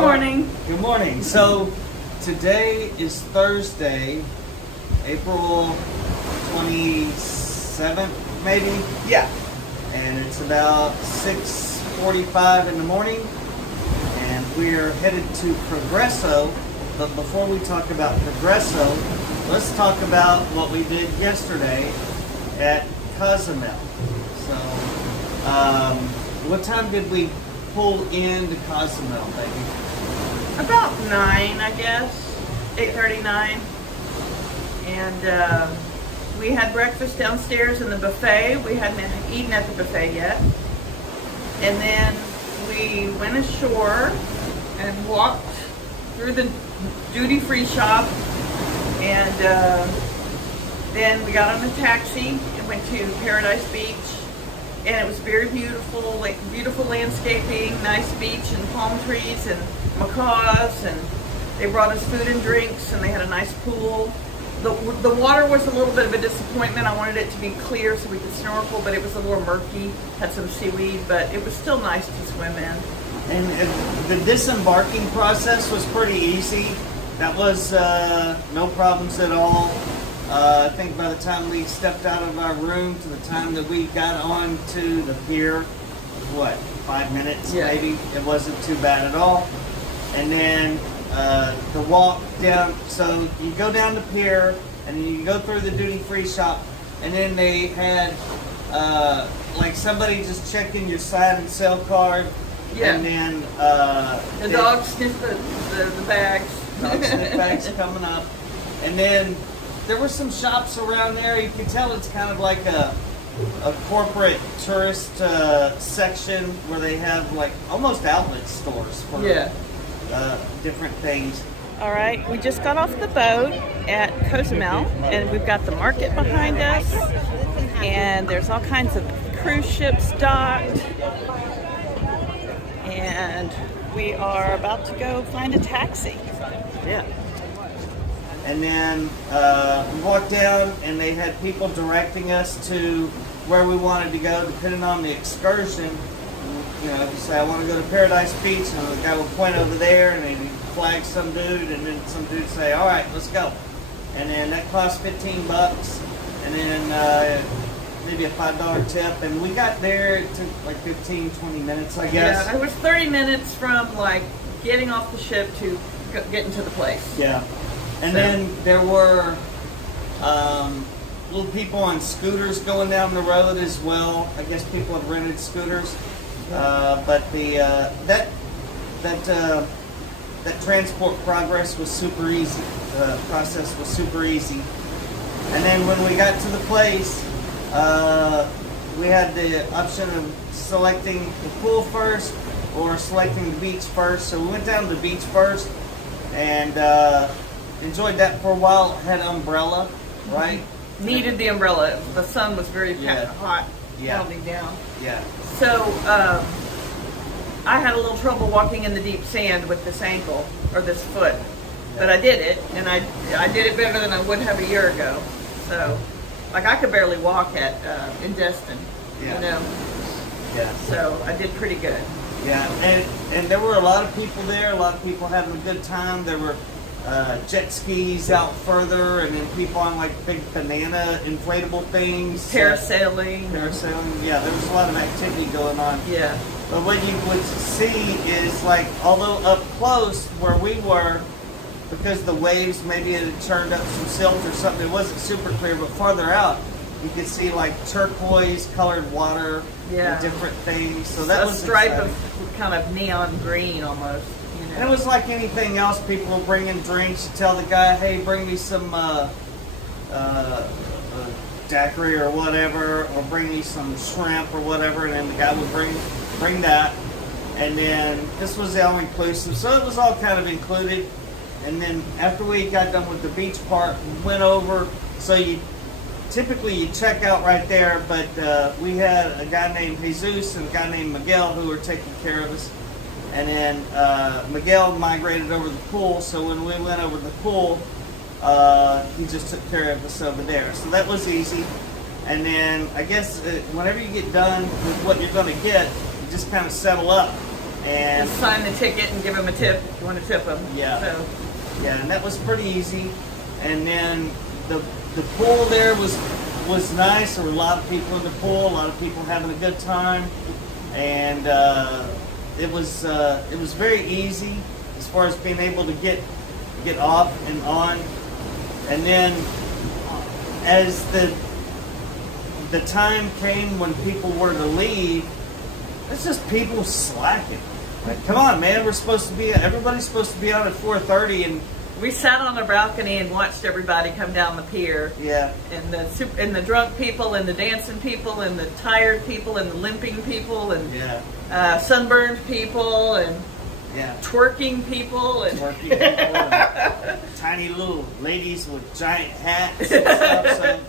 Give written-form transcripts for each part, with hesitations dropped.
morning. Good morning. So today is Thursday, April 27th, maybe? Yeah. And it's about 6:45 in the morning, and we're headed to Progresso. But before we talk about Progresso, let's talk about what we did yesterday at Cozumel. So, what time did we pull into Cozumel, baby? About 9, I guess. 8:39. And we had breakfast downstairs in the buffet. We hadn't eaten at the buffet yet. And then we went ashore and walked through the duty-free shop. And then we got on a taxi and went to Paradise Beach. And it was very beautiful, like beautiful landscaping, nice beach and palm trees and macaws, and they brought us food and drinks, and they had a nice pool. The water was a little bit of a disappointment. I wanted it to be clear so we could snorkel, but it was a little murky, had some seaweed, but it was still nice to swim in. And the disembarking process was pretty easy. That was no problems at all. I think by the time we stepped out of our room to the time that we got on to the pier, what, 5 minutes maybe? It wasn't too bad at all. And then the walk down, so you go down the pier and then you go through the duty-free shop, and then they had like somebody just checking your sign and sell card. Yeah. And then the dog sniffed the bags. Dog sniff bags coming up. And then there were some shops around there. You can tell it's kind of like a corporate tourist section where they have like almost outlet stores for different things. All right, we just got off the boat at Cozumel, and we've got the market behind us, and there's all kinds of cruise ships docked, and we are about to go find a taxi. Yeah. And then we walked down, and they had people directing us to where we wanted to go, depending on the excursion. You know, if you say, I want to go to Paradise Beach, and the guy would point over there, and he'd flag some dude, and then some dude would say, all right, let's go. And then that cost $15, and then maybe a $5 tip. And we got there, it took like 15, 20 minutes, I guess. Yeah, it was 30 minutes from like getting off the ship to getting to the place. Yeah. And then there were little people on scooters going down the road as well. I guess people have rented scooters, but that transport process was super easy. And then when we got to the place, we had the option of selecting the pool first or selecting the beach first. So we went down to the beach first and enjoyed that for a while. Had an umbrella, right? Needed the umbrella. The sun was very hot, pounding down. Yeah. So I had a little trouble walking in the deep sand with this ankle or this foot, but I did it, and I did it better than I would have a year ago. So, like, I could barely walk in Destin, you know. Yeah. So I did pretty good. Yeah, and there were a lot of people there. A lot of people having a good time. There were jet skis out further, and then people on like big banana inflatable things. Parasailing. Yeah, there was a lot of activity going on. Yeah. But what you would see is, like, although up close where we were, because the waves maybe it had churned up some silt or something, it wasn't super clear, but farther out you could see like turquoise colored water and different things. So that was a stripe of kind of neon green almost. And it was like anything else. People were bringing drinks. You tell the guy, hey, bring me some daiquiri or whatever, or bring me some shrimp or whatever, and then the guy would bring that. And then this was the all-inclusive, so it was all kind of included. And then after we got done with the beach part, we went over, so typically you check out right there, but we had a guy named Jesus and a guy named Miguel who were taking care of us. And then Miguel migrated over the pool, so when we went over the pool, he just took care of us over there. So that was easy. And then I guess whenever you get done with what you're going to get, you just kind of settle up. And just sign the ticket and give them a tip if you want to tip them. Yeah. So, yeah, and that was pretty easy. And then the pool there was nice. There were a lot of people in the pool, a lot of people having a good time, and it was very easy as far as being able to get off and on. And then as the time came when people were to leave, it's just people slacking. Like, come on, man, everybody's supposed to be out at 4:30, and we sat on a balcony and watched everybody come down the pier. yeah, And the drunk people, and the dancing people, and the tired people, and the limping people, and yeah, sunburned people, and yeah. twerking people, and Working people and tiny little ladies with giant hats and stuff.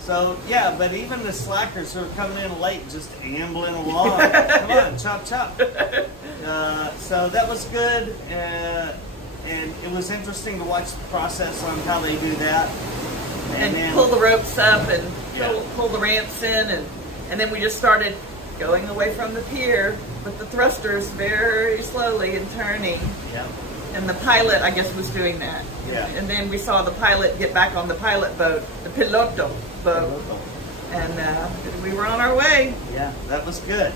So yeah, but even the slackers who are coming in late, just ambling along. Come on, chop chop. So that was good, and it was interesting to watch the process on how they do that. and then, pull the ropes up, and Yeah. pull the ramps in, and then we just started going away from the pier with the thrusters very slowly and turning. yeah, And the pilot, I guess, was doing that. Yeah. And then we saw the pilot get back on the pilot boat, the piloto boat, and we were on our way. yeah, that was good.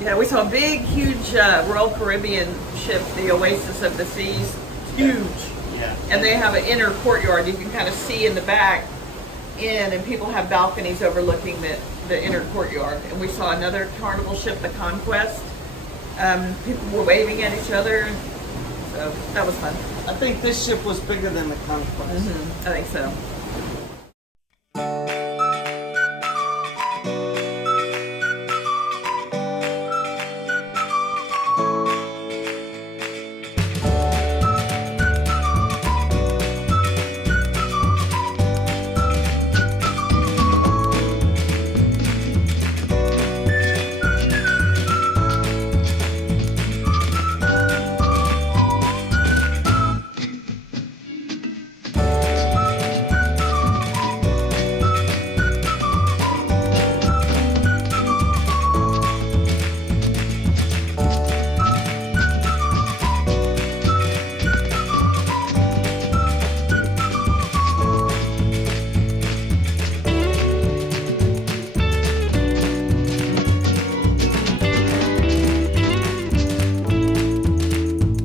Yeah, we saw a big, huge Royal Caribbean ship, the Oasis of the Seas. Huge. Yeah, And they have an inner courtyard. You can kind of see in the back and people have balconies overlooking the inner courtyard. And we saw another Carnival ship, the Conquest. People were waving at each other. So that was fun. I think this ship was bigger than the Conquest. I think so.